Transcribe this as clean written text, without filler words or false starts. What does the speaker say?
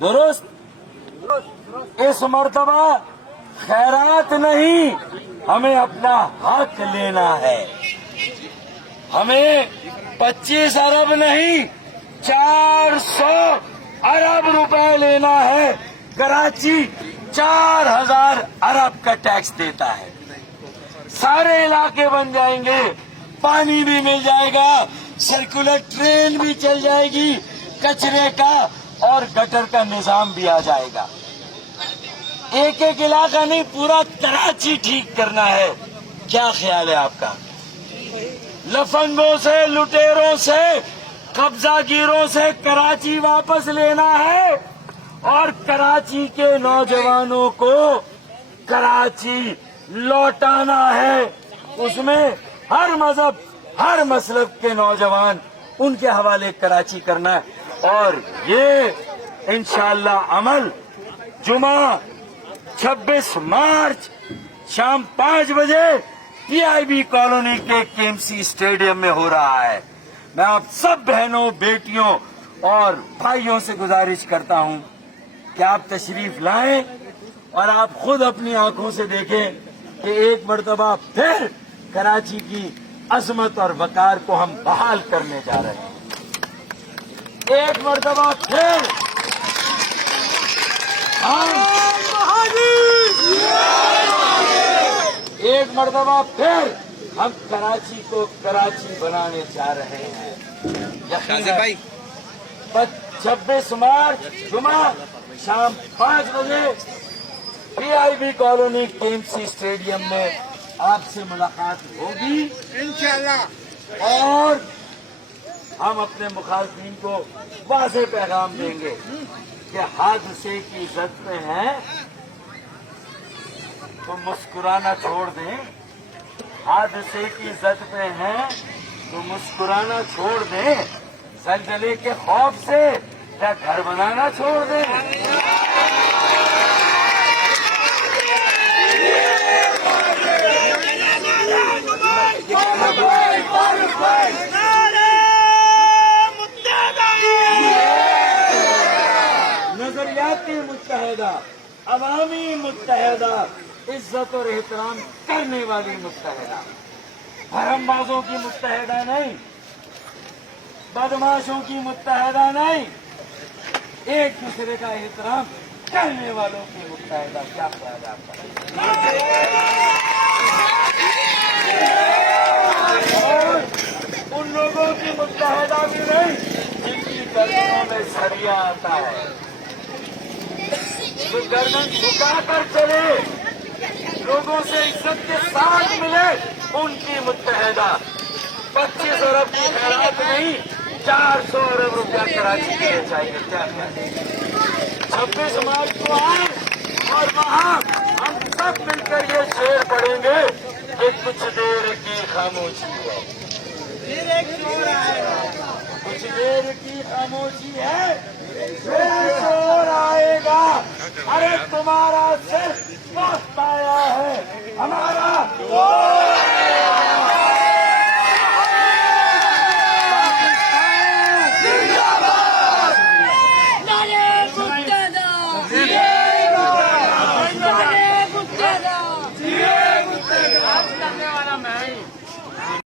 درست. اس مرتبہ خیرات نہیں، ہمیں اپنا حق لینا ہے. ہمیں 25 ارب نہیں 400 ارب روپے لینا ہے. کراچی 4000 ارب کا ٹیکس دیتا ہے. سارے علاقے بن جائیں گے، پانی بھی مل جائے گا، سرکولر ٹرین بھی چل جائے گی، کچرے کا اور گٹر کا نظام بھی آ جائے گا. ایک ایک علاقہ نہیں، پورا کراچی ٹھیک کرنا ہے. کیا خیال ہے آپ کا؟ لفنگوں سے، لٹیروں سے، قبضہ گیروں سے کراچی واپس لینا ہے اور کراچی کے نوجوانوں کو کراچی لوٹانا ہے. اس میں ہر مذہب، ہر مسلک کے نوجوان، ان کے حوالے کراچی کرنا ہے. اور یہ انشاءاللہ عمل جمعہ 26 مارچ شام 5 بجے پی آئی بی کالونی کے KMC اسٹیڈیم میں ہو رہا ہے. میں آپ سب بہنوں، بیٹیوں اور بھائیوں سے گزارش کرتا ہوں کہ آپ تشریف لائیں اور آپ خود اپنی آنکھوں سے دیکھیں کہ ایک مرتبہ پھر کراچی کی عظمت اور وقار کو ہم بحال کرنے جا رہے ہیں. ایک مرتبہ پھر ہم کراچی کو کراچی بنانے جا رہے ہیں. 26 مارچ جمعہ شام 5 بجے پی آئی بی کالونی KMC اسٹیڈیم میں آپ سے ملاقات ہوگی انشاءاللہ. اور ہم اپنے مخالفین کو واضح پیغام دیں گے کہ حادثے کی زد میں ہیں تو مسکرانا چھوڑ دیں. حادثے کی زد میں ہیں تو مسکرانا چھوڑ دیں. زلزلے کے خوف سے کیا گھر بنانا چھوڑ دیں؟ نظریاتی متحدہ، عوامی متحدہ، عزت اور احترام کرنے والی متحدہ، حرم بازوں کی متحدہ نہیں، بدماشوں کی متحدہ نہیں، ایک دوسرے کا احترام کرنے والوں کی متحدہ. کیا خیال ہے آپ کا؟ اور ان لوگوں کی متحدہ بھی نہیں جن کی گردنوں میں سریا آتا ہے، جو گردن جھکا کر چلے، لوگوں سے عزت کے ساتھ ملے، ان کی متحدہ. 25 ارب کی خیرات نہیں، 400 ارب روپیہ کراچی کے لیے چاہیے. کیا خیال ہے؟ 26 مارچ کو آئیں اور وہاں ہم سب مل کر یہ شعر پڑھیں گے کہ کچھ دیر کی خاموشی ہے، کچھ دیر کی خاموشی ہے، پھر شور آئے گا. ارے تمہارا صرف وقت آیا ہے، ہمارا